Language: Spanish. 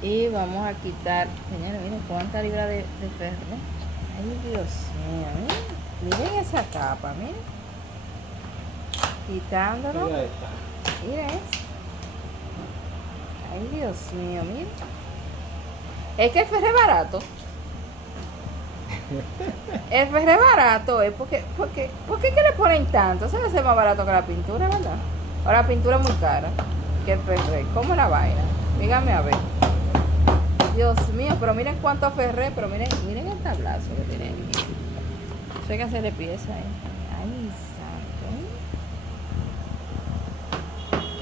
Y vamos a quitar, señores, miren cuánta libra de ferro. Ay, Dios mío, miren esa capa, miren. Quitándolo. Mira esta. Miren eso. Ay, Dios mío, miren. Es que el ferro es barato. El ferro es barato, ¿eh? ¿Por qué que le ponen tanto? Eso debe ser más barato que la pintura, ¿verdad? O la pintura es muy cara que el ferro. ¿Cómo es la vaina? Dígame a ver. Dios mío, pero miren cuánto ferré, pero miren el tablazo que tiene. Sé que hacerle pieza, ¿eh?